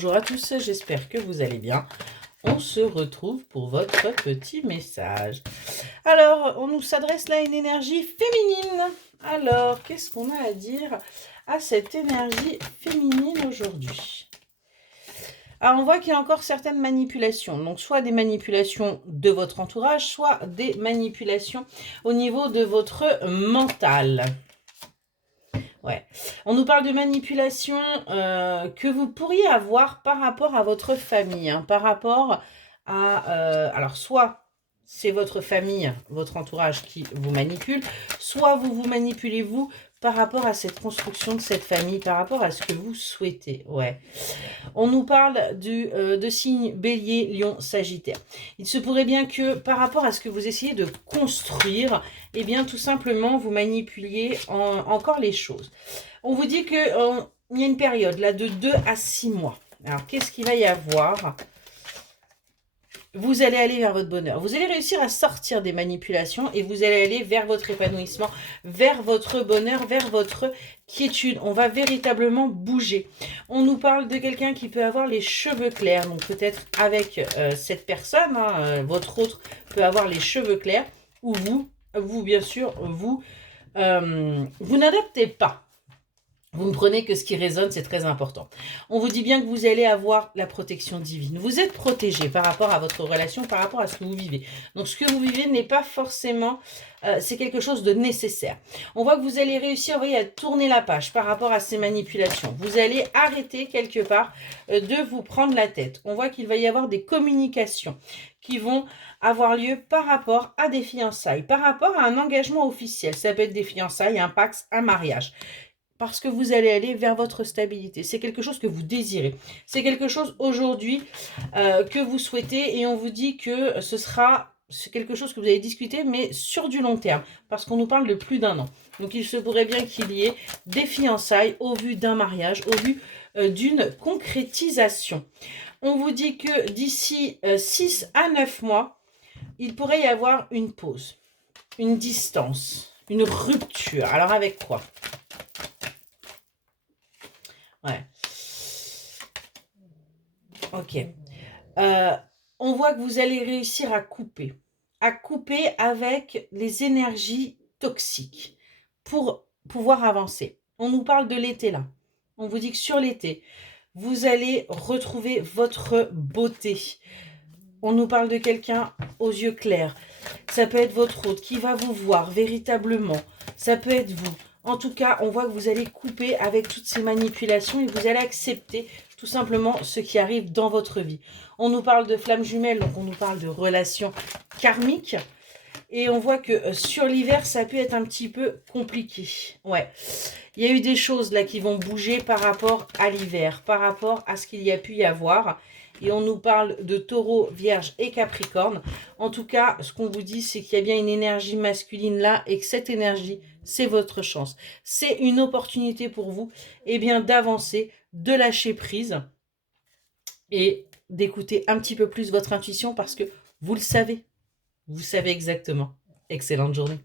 Bonjour à tous, j'espère que vous allez bien. On se retrouve pour votre petit message. Alors, on nous s'adresse là à une énergie féminine. Alors, qu'est-ce qu'on a à dire à cette énergie féminine aujourd'hui? Alors, on voit qu'il y a encore certaines manipulations. Donc, soit des manipulations de votre entourage, soit des manipulations au niveau de votre mental. Ouais. On nous parle de manipulation que vous pourriez avoir par rapport à votre famille, hein, par rapport à... alors, soit c'est votre famille, votre entourage qui vous manipule, soit vous vous manipulez vous par rapport à cette construction de cette famille, par rapport à ce que vous souhaitez. Ouais. On nous parle de signes Bélier, Lion, Sagittaire. Il se pourrait bien que par rapport à ce que vous essayez de construire, eh bien tout simplement vous manipuliez encore les choses. On vous dit qu'il y a une période là de 2 à 6 mois. Alors qu'est-ce qu'il va y avoir ? Vous allez aller vers votre bonheur. Vous allez réussir à sortir des manipulations et vous allez aller vers votre épanouissement, vers votre bonheur, vers votre quiétude. On va véritablement bouger. On nous parle de quelqu'un qui peut avoir les cheveux clairs. Donc peut-être avec cette personne, hein, votre autre peut avoir les cheveux clairs. Ou vous bien sûr, vous n'adaptez pas. Vous ne prenez que ce qui résonne, c'est très important. On vous dit bien que vous allez avoir la protection divine. Vous êtes protégé par rapport à votre relation, par rapport à ce que vous vivez. Donc, ce que vous vivez n'est pas forcément... c'est quelque chose de nécessaire. On voit que vous allez réussir, vous voyez, à tourner la page par rapport à ces manipulations. Vous allez arrêter quelque part de vous prendre la tête. On voit qu'il va y avoir des communications qui vont avoir lieu par rapport à des fiançailles, par rapport à un engagement officiel. Ça peut être des fiançailles, un pax, un mariage. Parce que vous allez aller vers votre stabilité. C'est quelque chose que vous désirez. C'est quelque chose aujourd'hui que vous souhaitez et on vous dit que c'est quelque chose que vous allez discuter, mais sur du long terme, parce qu'on nous parle de plus d'1 an. Donc il se pourrait bien qu'il y ait des fiançailles au vu d'un mariage, au vu d'une concrétisation. On vous dit que d'ici 6 à 9 mois, il pourrait y avoir une pause, une distance, une rupture. Alors avec quoi ? Ouais. Ok. On voit que vous allez réussir à couper avec les énergies toxiques pour pouvoir avancer. On nous parle de l'été là. On vous dit que sur l'été, vous allez retrouver votre beauté. On nous parle de quelqu'un aux yeux clairs. Ça peut être votre hôte qui va vous voir véritablement. Ça peut être vous. En tout cas, on voit que vous allez couper avec toutes ces manipulations et vous allez accepter tout simplement ce qui arrive dans votre vie. On nous parle de flammes jumelles, donc on nous parle de relations karmiques. Et on voit que sur l'hiver, ça peut être un petit peu compliqué. Ouais, il y a eu des choses là qui vont bouger par rapport à l'hiver, par rapport à ce qu'il y a pu y avoir. Et on nous parle de taureau, vierge et capricorne. En tout cas, ce qu'on vous dit, c'est qu'il y a bien une énergie masculine là et que cette énergie, c'est votre chance. C'est une opportunité pour vous d'avancer, de lâcher prise et d'écouter un petit peu plus votre intuition parce que vous le savez. Vous savez exactement. Excellente journée.